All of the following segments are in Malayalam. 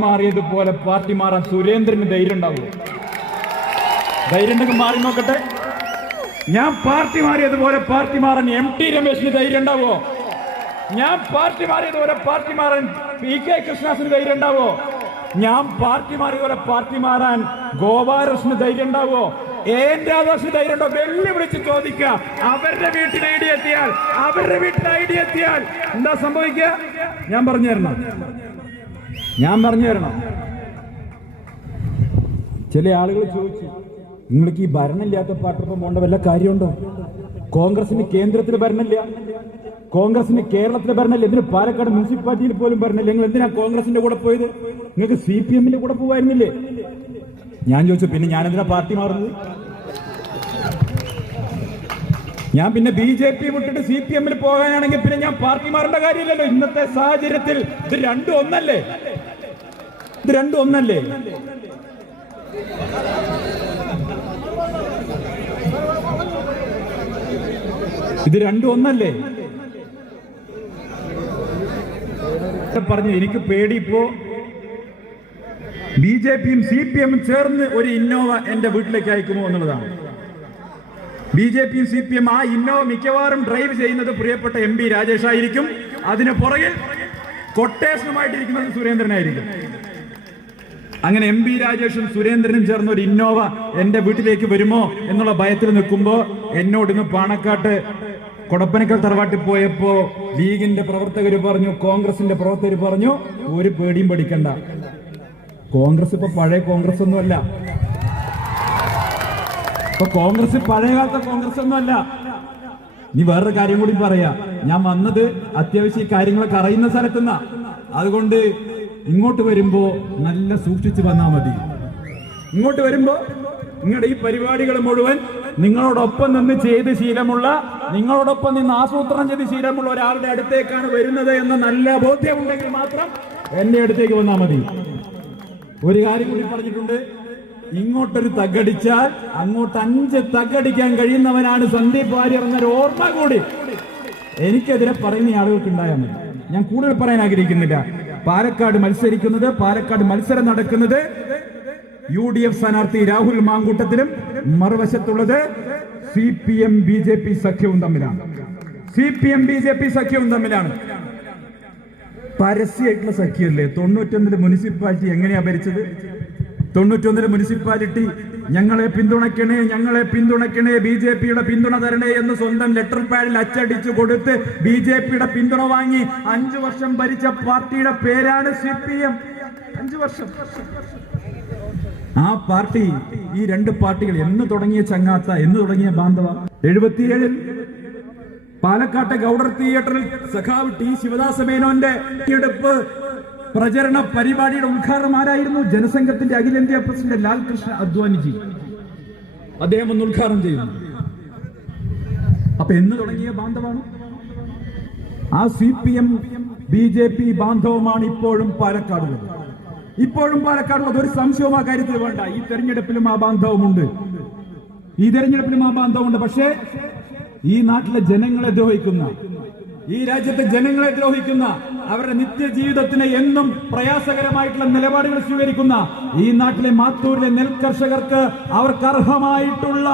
മാറിയതുപോലെ പാർട്ടി മാറാൻ സുരേന്ദ്രന് ധൈര്യം ഉണ്ടാവും ധൈര്യം മാറി നോക്കട്ടെ. ഞാൻ പാർട്ടി മാറിയതുപോലെ പാർട്ടി മാറാൻ എം ടി രമേശിന് ധൈര്യം ഉണ്ടാവോ? ഞാൻ പാർട്ടി മാറിയതുപോലെ പാർട്ടി മാറാൻ പി കെ കൃഷ്ണദാസിന് ധൈര്യം ഉണ്ടാവോ? ഞാൻ പാർട്ടി മാറിയതുപോലെ പാർട്ടി മാറാൻ ഗോപാലകൃഷ്ണന് ധൈര്യം ഉണ്ടാവോ? എൻ രാധാകൃഷ്ണന് ധൈര്യം ഉണ്ടോ? വെല്ലുവിളിച്ച് ചോദിക്കുക. അവരുടെ വീട്ടിൽ ഐഡിയ എത്തിയാൽ അവരുടെ വീട്ടിൽ ഐഡിയ എത്തിയാൽ എന്താ സംഭവിക്കുക? ഞാൻ പറഞ്ഞു തരണം. ഞാൻ പറഞ്ഞു തരണം. ചില ആളുകൾ ചോദിച്ചു നിങ്ങൾക്ക് ഈ ഭരണമില്ലാത്ത പാർട്ടിയൊപ്പം പോകേണ്ട വല്ല കാര്യമുണ്ടോ? കോൺഗ്രസിന് കേന്ദ്രത്തിൽ ഭരണമില്ല. കോൺഗ്രസിന് കേരളത്തിൽ ഭരണമില്ല. എന്തിനു പാലക്കാട് മുനിസിപ്പാലിറ്റിയിൽ പോലും ഭരണമില്ല. നിങ്ങൾ എന്തിനാ കോൺഗ്രസിന്റെ കൂടെ പോയത്? നിങ്ങൾക്ക് സി പി എമ്മിന്റെ കൂടെ പോവായിരുന്നില്ലേ? ഞാൻ ചോദിച്ചു പിന്നെ ഞാൻ എന്തിനാ പാർട്ടി മാറുന്നത്? ഞാൻ പിന്നെ ബി ജെ പി വിട്ടിട്ട് സി പി എമ്മിൽ പോകാനാണെങ്കിൽ പിന്നെ ഞാൻ പാർട്ടി മാറേണ്ട കാര്യമില്ലല്ലോ. ഇന്നത്തെ സാഹചര്യത്തിൽ ഇത് രണ്ടും ഒന്നല്ലേ? ഇത് രണ്ടും ഒന്നല്ലേ? ഇത് രണ്ടും ഒന്നല്ലേ? പറഞ്ഞു എനിക്ക് പേടി ഇപ്പോ. ബി ജെ പിയും സി പി എമ്മും ചേർന്ന് ഒരു ഇന്നോവ എന്റെ വീട്ടിലേക്ക് അയക്കുമോ എന്നുള്ളതാണ്. ബി ജെ പിയും സി പി എം ആ ഇന്നോവ മിക്കവാറും ഡ്രൈവ് ചെയ്യുന്നത് പ്രിയപ്പെട്ട എം പി രാജേഷായിരിക്കും. അതിന് പുറകിൽ കൊട്ടേഷനുമായിട്ടിരിക്കുന്നത് സുരേന്ദ്രനായിരിക്കും. അങ്ങനെ എം പി രാജേഷും സുരേന്ദ്രനും ചേർന്ന് ഒരു ഇന്നോവ എന്റെ വീട്ടിലേക്ക് വരുമോ എന്നുള്ള ഭയത്തിൽ നിൽക്കുമ്പോ എന്നോട് ഇന്ന് പാണക്കാട്ട് കൊടപ്പനക്കൽ തറവാട്ടിൽ പോയപ്പോ ലീഗിന്റെ പ്രവർത്തകർ പറഞ്ഞു കോൺഗ്രസിന്റെ പ്രവർത്തകർ പറഞ്ഞു ഒരു പേടിയും പഠിക്കണ്ട കോൺഗ്രസ് ഇപ്പൊ പഴയ കോൺഗ്രസ് ഒന്നുമല്ല ഇപ്പൊ കോൺഗ്രസ് പഴയ കാലത്തെ കോൺഗ്രസ് ഒന്നുമല്ല നീ വേറൊരു കാര്യം കൂടി പറയാ. ഞാൻ വന്നത് അത്യാവശ്യം ഈ കാര്യങ്ങളൊക്കെ അറിയുന്ന സ്ഥലത്തുനിന്നാ അതുകൊണ്ട് ഇങ്ങോട്ട് വരുമ്പോ നല്ല സൂക്ഷിച്ച് വന്നാ മതി. ഇങ്ങോട്ട് വരുമ്പോ നിങ്ങളുടെ ഈ പരിപാടികൾ മുഴുവൻ നിങ്ങളോടൊപ്പം നിന്ന് ചെയ്ത് ശീലമുള്ള നിങ്ങളോടൊപ്പം നിന്ന് ആസൂത്രണം ചെയ്ത് ശീലമുള്ള ഒരാളുടെ അടുത്തേക്കാണ് വരുന്നത് എന്ന നല്ല ബോധ്യമുണ്ടെങ്കിൽ മാത്രം എന്റെ അടുത്തേക്ക് വന്നാ മതി. ഒരു കാര്യം കൂടി പറഞ്ഞിട്ടുണ്ട്. ഇങ്ങോട്ടൊരു തകടിച്ചാൽ അങ്ങോട്ട് അഞ്ച് തകടിക്കാൻ കഴിയുന്നവനാണ് സന്ദീപ് വാര്യർ എന്നൊരു ഓർമ്മ കൂടി. എനിക്കെതിരെ പറയുന്ന ആളുകൾക്ക് ഉണ്ടായാൽ മതി. ഞാൻ കൂടുതൽ പറയാൻ ആഗ്രഹിക്കുന്നില്ല. പാലക്കാട് മത്സരിക്കുന്നത് പാലക്കാട് മത്സരം നടക്കുന്നത് യു ഡി എഫ് സ്ഥാനാർത്ഥി രാഹുൽ മാങ്കൂട്ടത്തിലും മറുവശത്തുള്ളത് C P M B J P സഖ്യവും തമ്മിലാണ്. C P M B J P സഖ്യവും തമ്മിലാണ്. പരസ്യമായിട്ടുള്ള സഖ്യമല്ലേ? തൊണ്ണൂറ്റൊന്നിൽ മുനിസിപ്പാലിറ്റി എങ്ങനെയാ ഭരിച്ചത്? തൊണ്ണൂറ്റൊന്നിൽ മുനിസിപ്പാലിറ്റി ഞങ്ങളെ പിന്തുണയ്ക്കണേ ഞങ്ങളെ പിന്തുണയ്ക്കണേ ബി ജെ പിയുടെ പിന്തുണ തരണേ എന്ന് സ്വന്തം ലെറ്റർ പാഡിൽ അച്ചടിച്ചു കൊടുത്ത് ബി ജെ പിയുടെ പിന്തുണ വാങ്ങി അഞ്ചു വർഷം ഭരിച്ച പാർട്ടിയുടെ പേരാണ് സി പി എം. അഞ്ചു വർഷം. ആ പാർട്ടി ഈ രണ്ട് പാർട്ടികൾ എന്ന് തുടങ്ങിയ ചങ്ങാത്ത എന്ന് തുടങ്ങിയ ബാന്ധവ. എഴുപത്തിയേഴിൽ പാലക്കാട്ടെ ഗൗഡർ തിയേറ്ററിൽ സഖാവ് ടി ശിവദാസ മേനോന്റെ എടുപ്പ് പ്രചരണ പരിപാടിയുടെ ഉദ്ഘാടനം ആരായിരുന്നു? ജനസംഘത്തിന്റെ അഖിലേന്ത്യാ പ്രസിഡന്റ് ലാൽകൃഷ്ണ അദ്വാനിജി. അദ്ദേഹം ഒന്ന് ഉദ്ഘാടനം ചെയ്യുന്നു. അപ്പൊ എന്ന് തുടങ്ങിയ ബാന്ധവാണ്? ആ C P M B J P ബാന്ധവമാണ് ഇപ്പോഴും പാലക്കാടുള്ളത് ഇപ്പോഴും പാലക്കാടുള്ളത് ഒരു സംശയവും ആ കാര്യത്തിൽ വേണ്ട. ഈ തെരഞ്ഞെടുപ്പിലും ആ ബാന്ധവമുണ്ട്. ഈ തെരഞ്ഞെടുപ്പിലും ആ ബാന്ധവമുണ്ട്. പക്ഷേ ഈ നാട്ടിലെ ജനങ്ങളെ ദ്രോഹിക്കുന്ന ഈ രാജ്യത്തെ ജനങ്ങളെ ദ്രോഹിക്കുന്ന അവരുടെ നിത്യജീവിതത്തിന് എന്നും പ്രയാസകരമായിട്ടുള്ള നിലപാടുകൾ സ്വീകരിക്കുന്ന ഈ നാട്ടിലെ മാത്തൂരിലെ നെൽകർഷകർക്ക് അവർക്ക് അർഹമായിട്ടുള്ള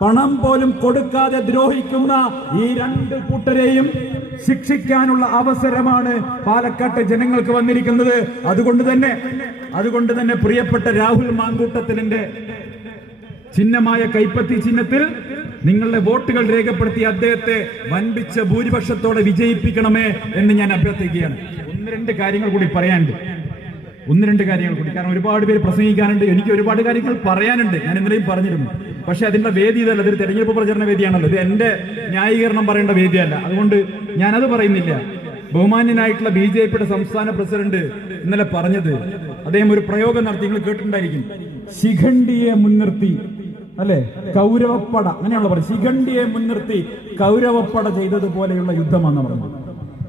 പണം പോലും കൊടുക്കാതെ ദ്രോഹിക്കുന്ന ഈ രണ്ട് കൂട്ടരെയും ശിക്ഷിക്കാനുള്ള അവസരമാണ് പാലക്കാട്ടെ ജനങ്ങൾക്ക് വന്നിരിക്കുന്നത്. അതുകൊണ്ട് തന്നെ അതുകൊണ്ട് തന്നെ പ്രിയപ്പെട്ട രാഹുൽ മാങ്കൂട്ടത്തിലിന്റെ ചിഹ്നമായ കൈപ്പത്തി ചിഹ്നത്തിൽ നിങ്ങളുടെ വോട്ടുകൾ രേഖപ്പെടുത്തി അദ്ദേഹത്തെ വൻപിച്ച ഭൂരിപക്ഷത്തോടെ വിജയിപ്പിക്കണമേ എന്ന് ഞാൻ അഭ്യർത്ഥിക്കുകയാണ്. ഒന്ന് രണ്ട് കാര്യങ്ങൾ കൂടി പറയാനുണ്ട്. ഒന്ന് രണ്ട് കാര്യങ്ങൾ കൂടി. കാരണം ഒരുപാട് പേര് പ്രസംഗിക്കാനുണ്ട്. എനിക്ക് ഒരുപാട് കാര്യങ്ങൾ പറയാനുണ്ട്. ഞാൻ ഇന്നലെയും പറഞ്ഞിരുന്നു. പക്ഷെ അതിന്റെ വേദി ഇതല്ല. ഇതൊരു തെരഞ്ഞെടുപ്പ് പ്രചരണ വേദിയാണല്ലോ. ഇത് എന്റെ ന്യായീകരണം പറയേണ്ട വേദിയല്ല. അതുകൊണ്ട് ഞാനത് പറയുന്നില്ല. ബഹുമാന്യനായിട്ടുള്ള ബി ജെ പിയുടെ സംസ്ഥാന പ്രസിഡന്റ് ഇന്നലെ പറഞ്ഞത് അദ്ദേഹം ഒരു പ്രയോഗം നടത്തി. നിങ്ങൾ കേട്ടിട്ടുണ്ടായിരിക്കും. ശിഖണ്ഡിയെ മുൻനിർത്തി. അല്ലെ? കൗരവപ്പട. അങ്ങനെയുള്ള പറയും ശിഖണ്ഡിയെ മുൻനിർത്തി കൗരവപ്പട ചെയ്തതുപോലെയുള്ള യുദ്ധമാണ് പറഞ്ഞു.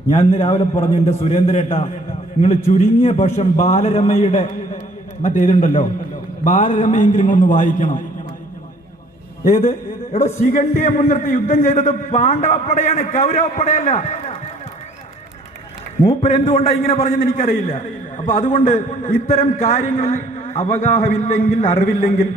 ഞാൻ ഇന്ന് രാവിലെ പറഞ്ഞു എന്റെ സുരേന്ദ്രേട്ട നിങ്ങൾ ചുരുങ്ങിയ പക്ഷം ബാലരമയുടെ മറ്റേതുണ്ടല്ലോ? ബാലരമയെങ്കിലും നിങ്ങളൊന്ന് വായിക്കണം. ഏത്? എടോ ശിഖണ്ഡിയെ മുൻനിർത്തി യുദ്ധം ചെയ്തത് പാണ്ഡവപ്പടയാണ് കൗരവപ്പടയല്ല. മൂപ്പരെന്തുകൊണ്ടാണ് ഇങ്ങനെ പറഞ്ഞെന്ന് എനിക്കറിയില്ല. അപ്പൊ അതുകൊണ്ട് ഇത്തരം കാര്യങ്ങളിൽ അവഗാഹമില്ലെങ്കിൽ അറിവില്ലെങ്കിൽ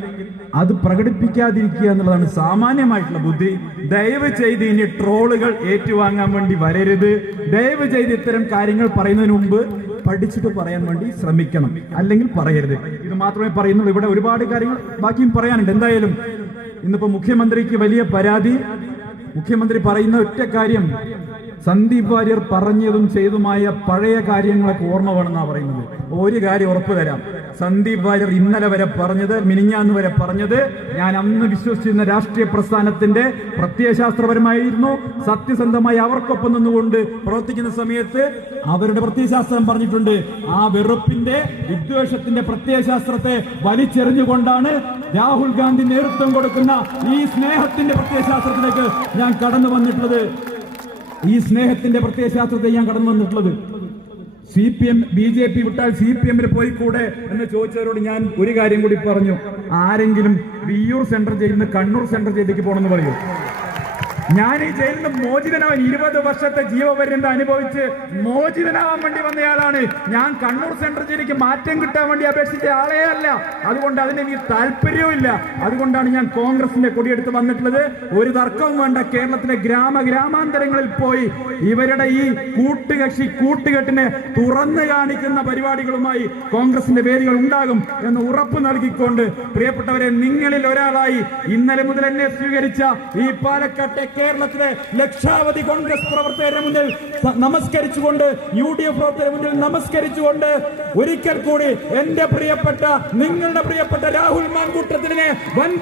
അത് പ്രകടിപ്പിക്കാതിരിക്കുക എന്നുള്ളതാണ് സാമാന്യമായിട്ടുള്ള ബുദ്ധി. ദയവ് ചെയ്ത് ഇനി ട്രോളുകൾ ഏറ്റുവാങ്ങാൻ വേണ്ടി വരരുത്. ദയവ് ചെയ്ത് ഇത്തരം കാര്യങ്ങൾ പറയുന്നതിന് മുമ്പ് പഠിച്ചിട്ട് പറയാൻ വേണ്ടി ശ്രമിക്കണം. അല്ലെങ്കിൽ പറയരുത്. ഇത് മാത്രമേ പറയുന്നുള്ളൂ. ഇവിടെ ഒരുപാട് കാര്യങ്ങൾ ബാക്കിയും പറയാനുണ്ട്. എന്തായാലും ഇന്നിപ്പോ മുഖ്യമന്ത്രിക്ക് വലിയ പരാതി. മുഖ്യമന്ത്രി പറയുന്ന ഒറ്റ കാര്യം. സന്ദീപ് വാര്യർ പറഞ്ഞതും ചെയ്തുമായ പഴയ കാര്യങ്ങളൊക്കെ ഓർമ്മ വേണമെന്നാ പറയുന്നത്. ഒരു കാര്യം ഉറപ്പു തരാം. സന്ദീപ് വാര്യർ ഇന്നലെ വരെ പറഞ്ഞത് മിനിഞ്ഞാന്ന് വരെ പറഞ്ഞത് ഞാൻ അന്ന് വിശ്വസിച്ചിരുന്ന രാഷ്ട്രീയ പ്രസ്ഥാനത്തിന്റെ പ്രത്യയശാസ്ത്രപരമായിരുന്നു. സത്യസന്ധമായി അവർക്കൊപ്പം നിന്നുകൊണ്ട് പ്രവർത്തിക്കുന്ന സമയത്ത് അവരുടെ പ്രത്യയശാസ്ത്രം പറഞ്ഞിട്ടുണ്ട്. ആ വെറുപ്പിന്റെ വിദ്വേഷത്തിന്റെ പ്രത്യയശാസ്ത്രത്തെ വലിച്ചെറിഞ്ഞുകൊണ്ടാണ് രാഹുൽ ഗാന്ധി നേതൃത്വം കൊടുക്കുന്ന ഈ സ്നേഹത്തിന്റെ പ്രത്യയശാസ്ത്രത്തിലേക്ക് ഞാൻ കടന്നു വന്നിട്ടുള്ളത്. ഈ സ്നേഹത്തിന്റെ പ്രത്യയശാസ്ത്രത്തെ ഞാൻ കടന്നു വന്നിട്ടുള്ളത്. C P M B J P വിട്ടാൽ സി പി എമ്മിന് പോയി കൂടെ എന്ന് ചോദിച്ചവരോട് ഞാൻ ഒരു കാര്യം കൂടി പറഞ്ഞു. ആരെങ്കിലും വിയൂർ സെന്റർ ചെയ്യുന്ന കണ്ണൂർ സെന്റർ ചെയ്തേക്ക് പോകണമെന്ന് പറയൂ. ഞാൻ ഈ ജയിലിൽ നിന്ന് മോചിതനാവൻ ഇരുപത് വർഷത്തെ ജീവപര്യന്തം അനുഭവിച്ച് മോചിതനാവാൻ വേണ്ടി വന്നയാളാണ്. ഞാൻ കണ്ണൂർ സെൻട്രൽ ജയിലേക്ക് മാറ്റം കിട്ടാൻ വേണ്ടി അപേക്ഷിച്ച ആളേ അല്ല. അതുകൊണ്ട് അതിന് എനിക്ക് താല്പര്യവും അതുകൊണ്ടാണ് ഞാൻ കോൺഗ്രസിന്റെ കൊടിയെടുത്ത് വന്നിട്ടുള്ളത്. ഒരു തർക്കവും വേണ്ട. കേരളത്തിലെ ഗ്രാമ ഗ്രാമാന്തരങ്ങളിൽ പോയി ഇവരുടെ ഈ കൂട്ടുകക്ഷി കൂട്ടുകെട്ടിനെ തുറന്നു കാണിക്കുന്ന പരിപാടികളുമായി കോൺഗ്രസിന്റെ വേദികൾ ഉണ്ടാകും എന്ന് ഉറപ്പ് നൽകിക്കൊണ്ട് പ്രിയപ്പെട്ടവരെ നിങ്ങളിൽ ഒരാളായി ഇന്നലെ മുതൽ എന്നെ സ്വീകരിച്ച ഈ പാലക്കാട്ടെ കേരളത്തിലെ ലക്ഷാവധി കോൺഗ്രസ് പ്രവർത്തകരുടെ മുന്നിൽ നമസ്കരിച്ചുകൊണ്ട് യു ഡി എഫ് പ്രവർത്തകരുടെ മുന്നിൽ നമസ്കരിച്ചുകൊണ്ട് ഒരിക്കൽ കൂടി എന്റെ പ്രിയപ്പെട്ട നിങ്ങളുടെ പ്രിയപ്പെട്ട രാഹുൽ മാങ്കൂട്ടത്തിനെ വൻ